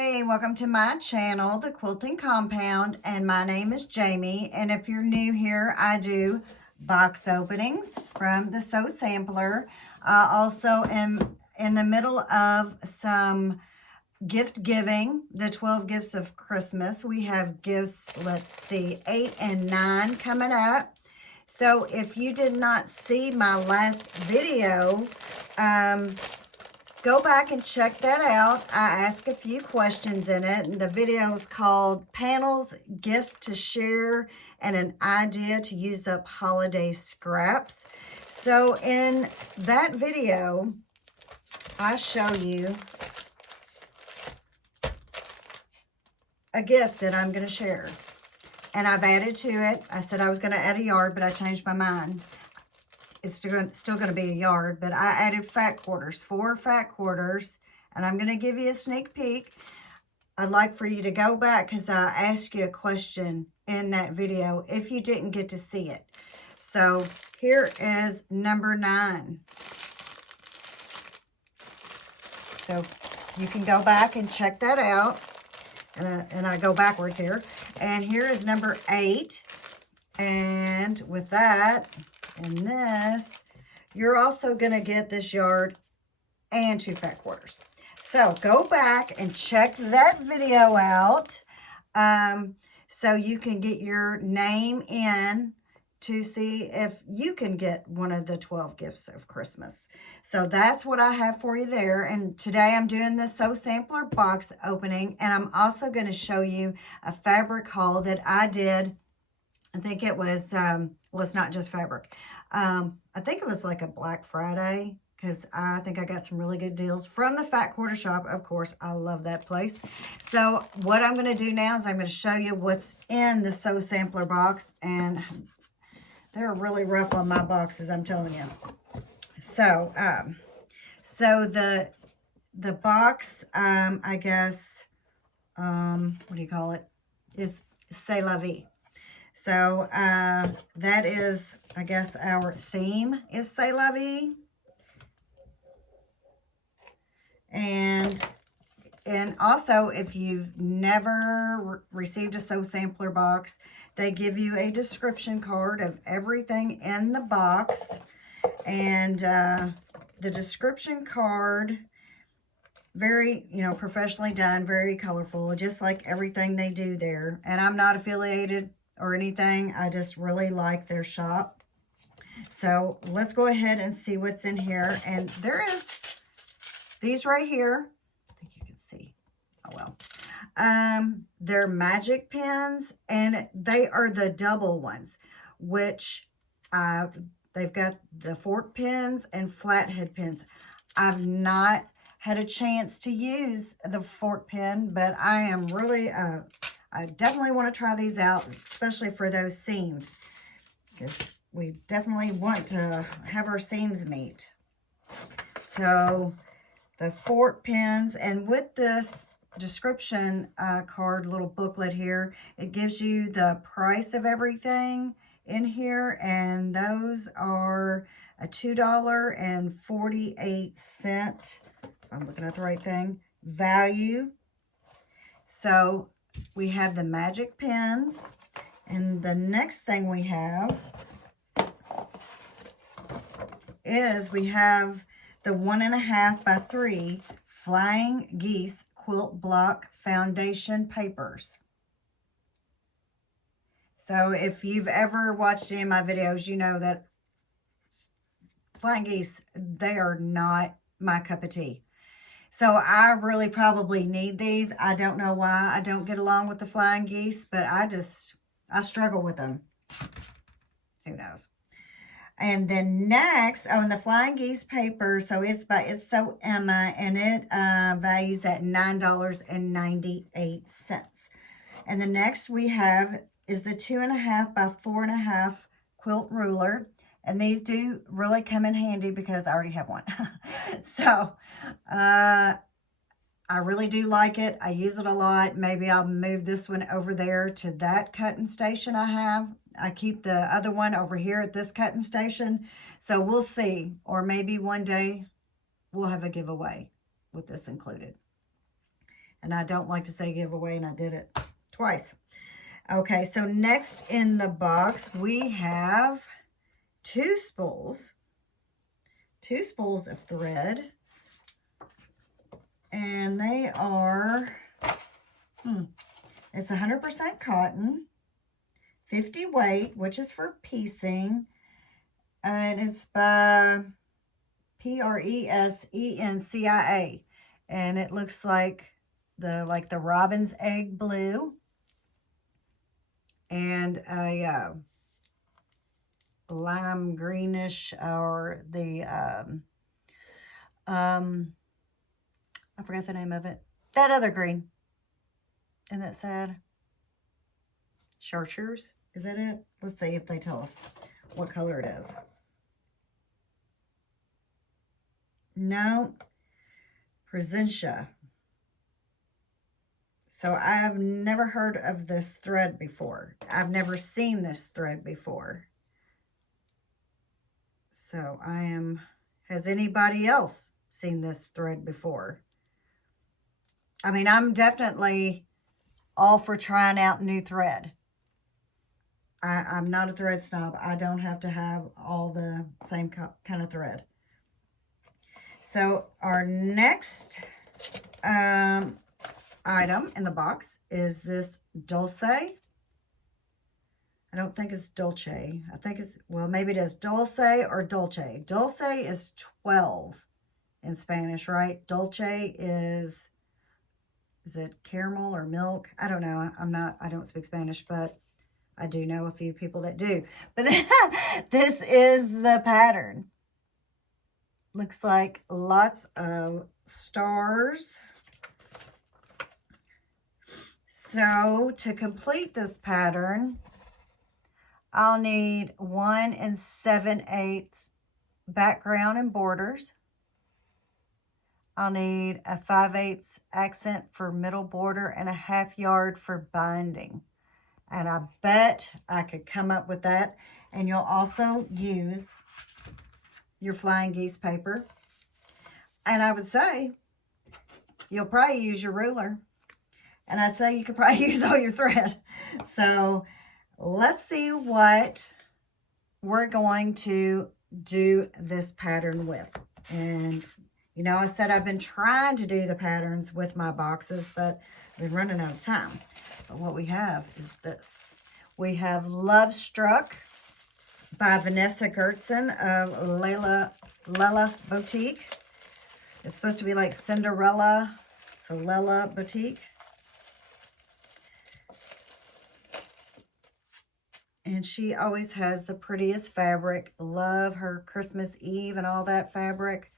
Hey, welcome to my channel, The Quilting Compound, and my name is Jamie. And if you're new here, I do box openings from the Sew Sampler. I also am in the middle of some gift giving, the 12 gifts of Christmas. We have gifts, let's see, 8 and 9 coming up. So if you did not see my last video, go back and check that out. I asked a few questions in it, and the video is called Panels, Gifts to Share, and an Idea to Use Up Holiday Scraps. So in that video, I show you a gift that I'm going to share. And I've added to it. I said I was going to add a yard, but I changed my mind. It's still going to be a yard, but I added fat quarters, 4 fat quarters, and I'm going to give you a sneak peek. I'd like for you to go back because I asked you a question in that video if you didn't get to see it. So here is number 9. So you can go back and check that out. And I go backwards here. And here is number 8. And with that and this, you're also going to get this yard and 2 fat quarters. So go back and check that video out so you can get your name in to see if you can get one of the 12 gifts of Christmas. So that's what I have for you there. And today I'm doing the Sew Sampler box opening, and I'm also going to show you a fabric haul that I did. I think it was, well, it's not just fabric. I think it was like a Black Friday, because I think I got some really good deals from the Fat Quarter Shop. Of course, I love that place. So what I'm going to do now is I'm going to show you what's in the Sew Sampler box, and they're really rough on my boxes, I'm telling you. So, the box, I guess, what do you call it, is C'est La Vie. So, that is, I guess, our theme is C'est La Vie. And also, if you've never received a Sew Sampler box, they give you a description card of everything in the box. And the description card, very, professionally done, very colorful, just like everything they do there. And I'm not affiliated or anything. I just really like their shop. So let's go ahead and see what's in here. And there is these right here. I think you can see. Oh, well. They're magic pins, and they are the double ones, which they've got the fork pins and flathead pins. I've not had a chance to use the fork pin, but I am really, I definitely want to try these out, especially for those seams, because we definitely want to have our seams meet. So the fork pins, and with this description card, little booklet here, it gives you the price of everything in here, and those are a $2.48, if I'm looking at the right thing, value. So we have the magic pins, and the next thing we have is we have the 1.5 by 3 Flying Geese Quilt Block Foundation Papers. So if you've ever watched any of my videos, you know that Flying Geese, they are not my cup of tea. So I really probably need these. I don't know why I don't get along with the Flying Geese, but I struggle with them. Who knows? And then next, and the Flying Geese paper, so it's by It's So Emma, and it values at $9.98. And the next we have is the 2.5 by 4.5 quilt ruler. And these do really come in handy because I already have one. So, I really do like it. I use it a lot. Maybe I'll move this one over there to that cutting station I have. I keep the other one over here at this cutting station. So we'll see. Or maybe one day we'll have a giveaway with this included. And I don't like to say giveaway, and I did it twice. Okay, so next in the box, we have two spools of thread. And they are, it's 100% cotton, 50 weight, which is for piecing. And it's by Presencia. And it looks like the robin's egg blue. And a lime greenish, or the I forgot the name of it. That other green. Isn't that sad? Chartreuse. Is that it? Let's see if they tell us what color it is. No. Presencia. So I've never heard of this thread before. I've never seen this thread before. So has anybody else seen this thread before? I mean, I'm definitely all for trying out new thread. I'm not a thread snob. I don't have to have all the same kind of thread. So our next item in the box is this Dulce. I don't think it's Dolce. I think it's, well, maybe it is Dulce or Dolce. Dulce is 12 in Spanish, right? Dolce is it caramel or milk? I don't know. I don't speak Spanish, but I do know a few people that do. But this is the pattern. Looks like lots of stars. So to complete this pattern, I'll need 1 7/8 background and borders. I'll need a 5/8 accent for middle border and a 1/2 yard for binding. And I bet I could come up with that. And you'll also use your flying geese paper. And I would say you'll probably use your ruler. And I'd say you could probably use all your thread. So let's see what we're going to do this pattern with. And, you know, I said I've been trying to do the patterns with my boxes, but I've been running out of time. But what we have is this. We have Love Struck by Vanessa Gertzen of Lella Boutique. It's supposed to be like Cinderella, so Lella Boutique. And she always has the prettiest fabric. Love her Christmas Eve and all that fabric.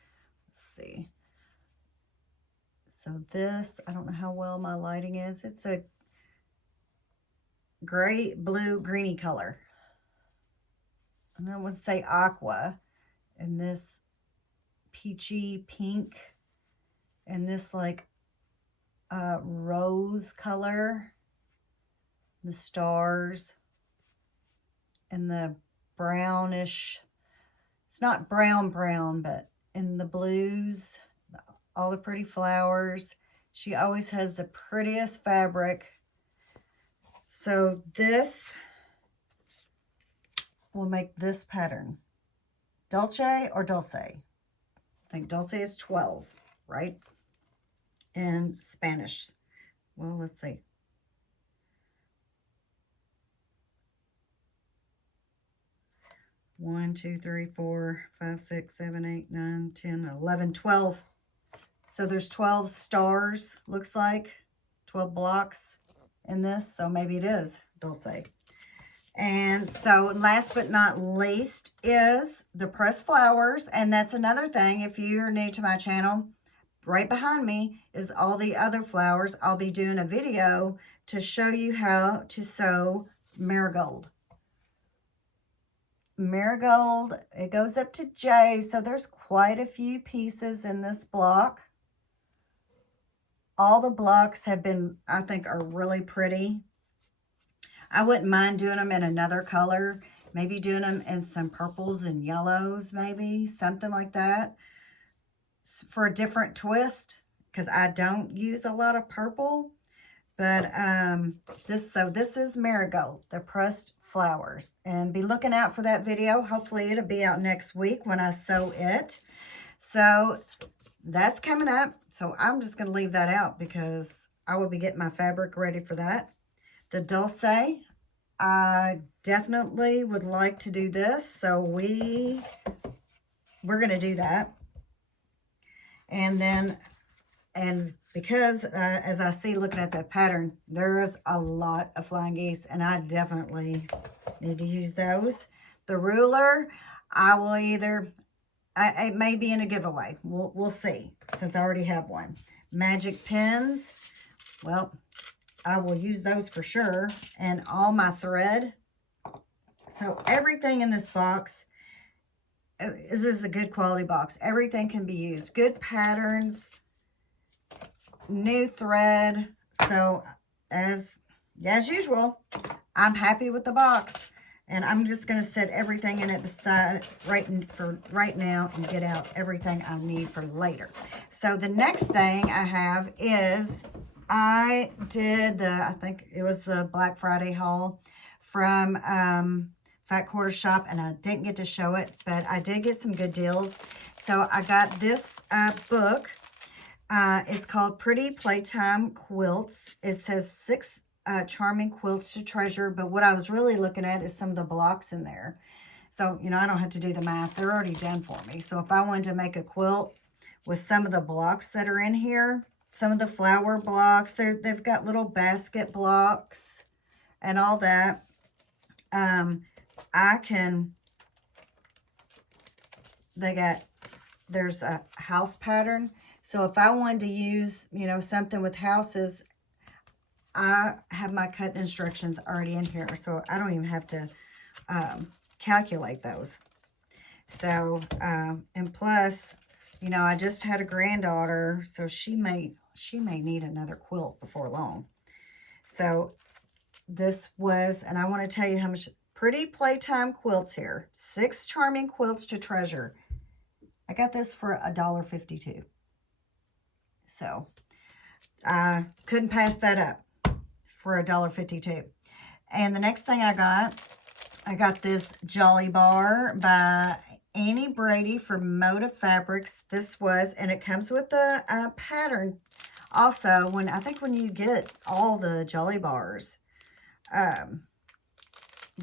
Let's see. So this, I don't know how well my lighting is. It's a gray, blue, greeny color. And I would say aqua. And this peachy pink. And this like rose color. The stars. And the brownish, it's not brown, but in the blues, all the pretty flowers. She always has the prettiest fabric. So this will make this pattern. Dolce or Dulce? I think Dulce is 12, right? In Spanish. Well, let's see. 1, 2, 3, 4, 5, 6, 7, 8, 9, 10, 11, 12. So there's 12 stars, looks like. 12 blocks in this. So maybe it is Dulce. And so last but not least is the pressed flowers. And that's another thing. If you're new to my channel, right behind me is all the other flowers. I'll be doing a video to show you how to sew marigold. Marigold, it goes up to J, so there's quite a few pieces in this block. All the blocks have been, I think, are really pretty. I wouldn't mind doing them in another color, maybe doing them in some purples and yellows, maybe something like that for a different twist. because I don't use a lot of purple. But this is Marigold, the pressed flowers. And be looking out for that video. Hopefully it'll be out next week when I sew it. So that's coming up. So I'm just going to leave that out because I will be getting my fabric ready for that. The Dulce, I definitely would like to do this. So we're going to do that. And then, and because as I see looking at that pattern, there is a lot of flying geese, and I definitely need to use those. The ruler, I will either, it may be in a giveaway. We'll see, since I already have one. Magic pins, well, I will use those for sure, and all my thread. So everything in this box, this is a good quality box. Everything can be used. Good patterns, new thread. So as usual, I'm happy with the box, and I'm just going to set everything in it beside for right now and get out everything I need for later. So the next thing I have is I did I think it was the Black Friday haul from Fat Quarter Shop, and I didn't get to show it, but I did get some good deals. So I got this book. It's called Pretty Playtime Quilts. It says 6 charming quilts to treasure, but what I was really looking at is some of the blocks in there. So, you know, I don't have to do the math. They're already done for me. So if I wanted to make a quilt with some of the blocks that are in here, some of the flower blocks, they've got little basket blocks and all that. There's a house pattern. So if I wanted to use, you know, something with houses, I have my cut instructions already in here. So I don't even have to calculate those. So, and plus, you know, I just had a granddaughter, so she may need another quilt before long. So this was, and I want to tell you how much. Pretty Playtime Quilts here. 6 charming quilts to treasure. I got this for $1.52. So I couldn't pass that up for $1.52. And the next thing I got this Jolly Bar by Annie Brady from Moda Fabrics. This was, and it comes with the pattern. Also, I think when you get all the Jolly Bars,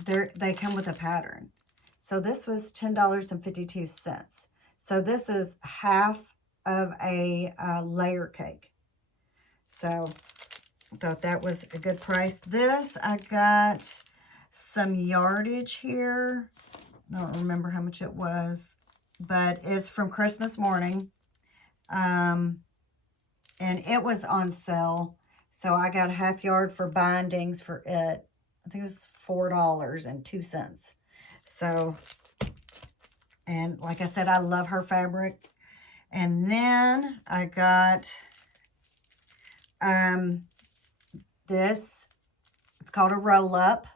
they come with a pattern. So this was $10.52. So this is half of a layer cake. So I thought that was a good price. This, I got some yardage here. I don't remember how much it was, but it's from Christmas morning. And it was on sale. So I got a half yard for bindings for it. I think it was $4.02. So, and like I said, I love her fabric. And then I got this. It's called a roll-up.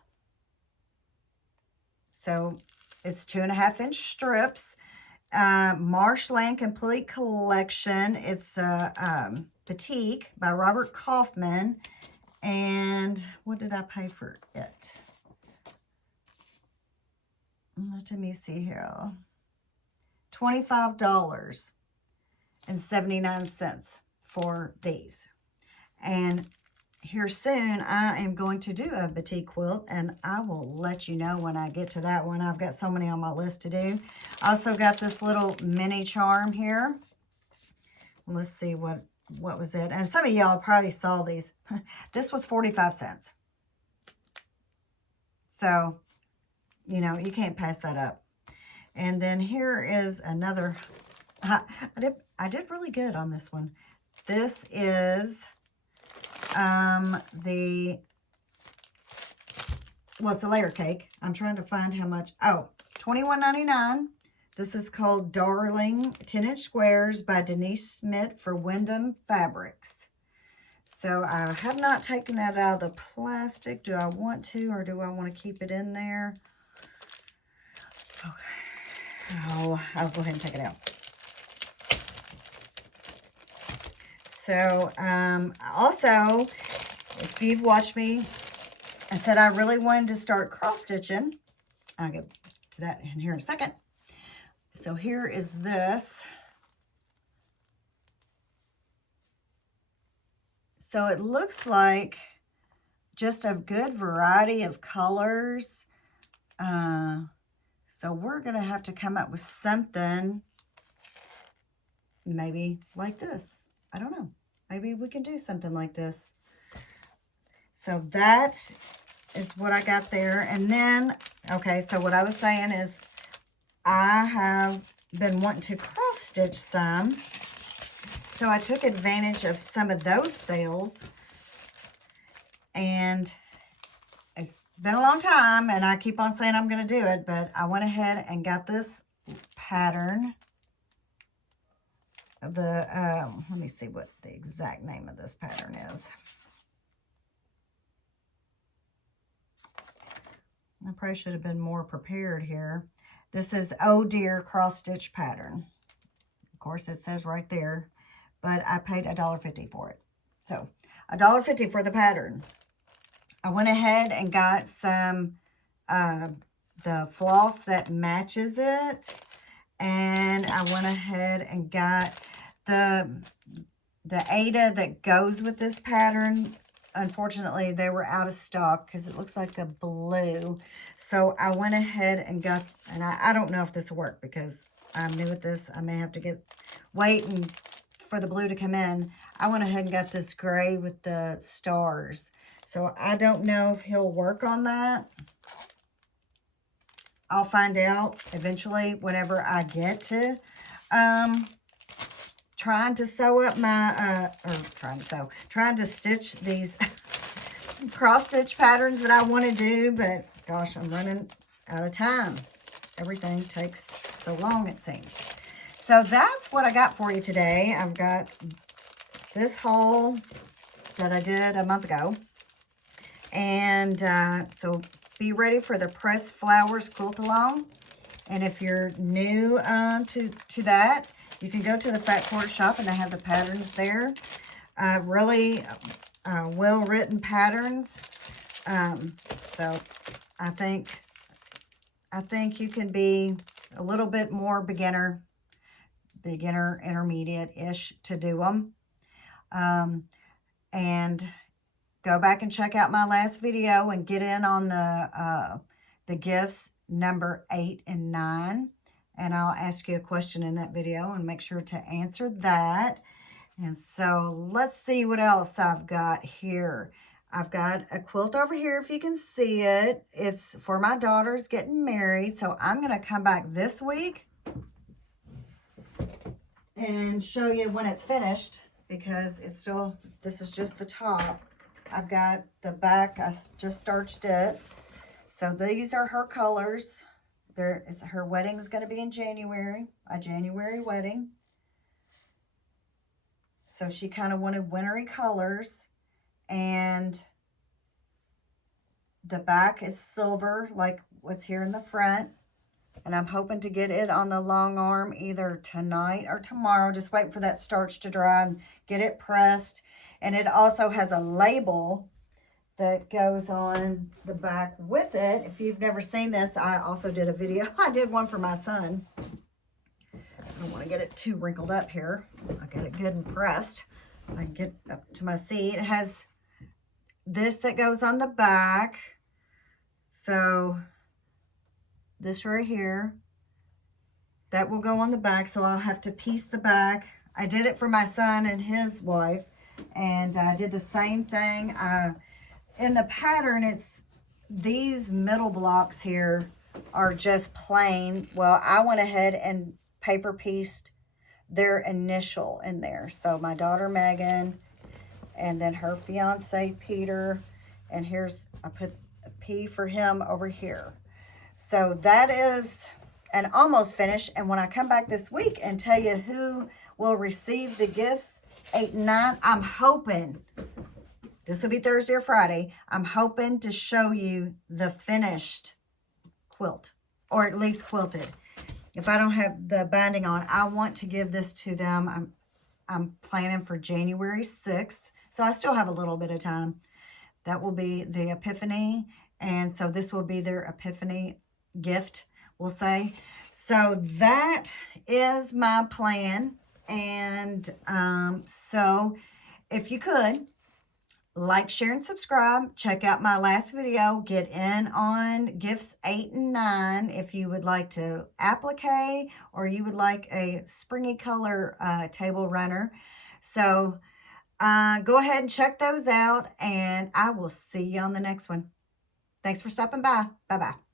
So it's 2.5-inch strips. Marshland Complete Collection. It's a Batik by Robert Kaufman. And what did I pay for it? Let me see here. $25.79 for these. And here soon, I am going to do a batik quilt, and I will let you know when I get to that one. I've got so many on my list to do. I also got this little mini charm here. Let's see what was it. And some of y'all probably saw these. This was 45 cents. So, you know, you can't pass that up. And then here is another. I did really good on this one. This is it's a layer cake. I'm trying to find how much. Oh, $21.99. This is called Darling 10-inch squares by Denise Smith for Wyndham Fabrics. So I have not taken that out of the plastic. Do I want to, or do I want to keep it in there? Okay. Oh, I'll go ahead and take it out. So, also, if you've watched me, I said I really wanted to start cross-stitching. I'll get to that in here in a second. So here is this. So it looks like just a good variety of colors. So we're going to have to come up with something maybe like this. I don't know. Maybe we can do something like this. So that is what I got there. And then, okay, so what I was saying is I have been wanting to cross stitch some. So I took advantage of some of those sales. And it's been a long time, and I keep on saying I'm going to do it, but I went ahead and got this pattern. Let me see what the exact name of this pattern is. I probably should have been more prepared here. This is Oh Dear cross stitch pattern. Of course, it says right there, but I paid $1.50 for it. So $1.50 for the pattern. I went ahead and got some the floss that matches it, and I went ahead and got the Ada that goes with this pattern. Unfortunately, they were out of stock because it looks like a blue. So I went ahead and got, and I don't know if this will work because I'm new at this. I may have to wait for the blue to come in. I went ahead and got this gray with the stars. So I don't know if he'll work on that. I'll find out eventually whenever I get to trying to sew up my, trying to stitch these cross stitch patterns that I want to do, but gosh, I'm running out of time. Everything takes so long, it seems. So that's what I got for you today. I've got this haul that I did a month ago. And so be ready for the Pressed Flowers quilt along. And if you're new to that, you can go to the Fat Quarter shop and they have the patterns there. Really well-written patterns. So I think you can be a little bit more beginner intermediate-ish to do them. And go back and check out my last video and get in on the gifts number 8 and 9. And I'll ask you a question in that video and make sure to answer that. And so let's see what else I've got here. I've got a quilt over here if you can see it. It's for my daughter's getting married. So I'm going to come back this week and show you when it's finished because it's still, this is just the top. I've got the back, I just starched it. So these are her colors. Her wedding is going to be in January, a January wedding. So she kind of wanted wintry colors. And the back is silver, like what's here in the front. And I'm hoping to get it on the long arm either tonight or tomorrow. Just wait for that starch to dry and get it pressed. And it also has a label that goes on the back with it. If you've never seen this, I also did a video. I did one for my son. I don't want to get it too wrinkled up here. I got it good and pressed. I can get up to my seat. It has this that goes on the back. So this right here, that will go on the back. So I'll have to piece the back. I did it for my son and his wife. And I did the same thing. In the pattern, it's these middle blocks here are just plain. Well, I went ahead and paper pieced their initial in there. So my daughter Megan, and then her fiance Peter, and here's, I put a P for him over here. So that is an almost finish. And when I come back this week and tell you who will receive the gifts, 8 and 9, I'm hoping, this will be Thursday or Friday, I'm hoping to show you the finished quilt, or at least quilted. If I don't have the binding on, I want to give this to them. I'm planning for January 6th. So I still have a little bit of time. That will be the Epiphany. And so this will be their Epiphany gift, we'll say. So that is my plan. And so if you could, like, share, and subscribe. Check out my last video. Get in on gifts 8 and 9 if you would like to applique or you would like a springy color table runner. So go ahead and check those out, and I will see you on the next one. Thanks for stopping by. Bye-bye.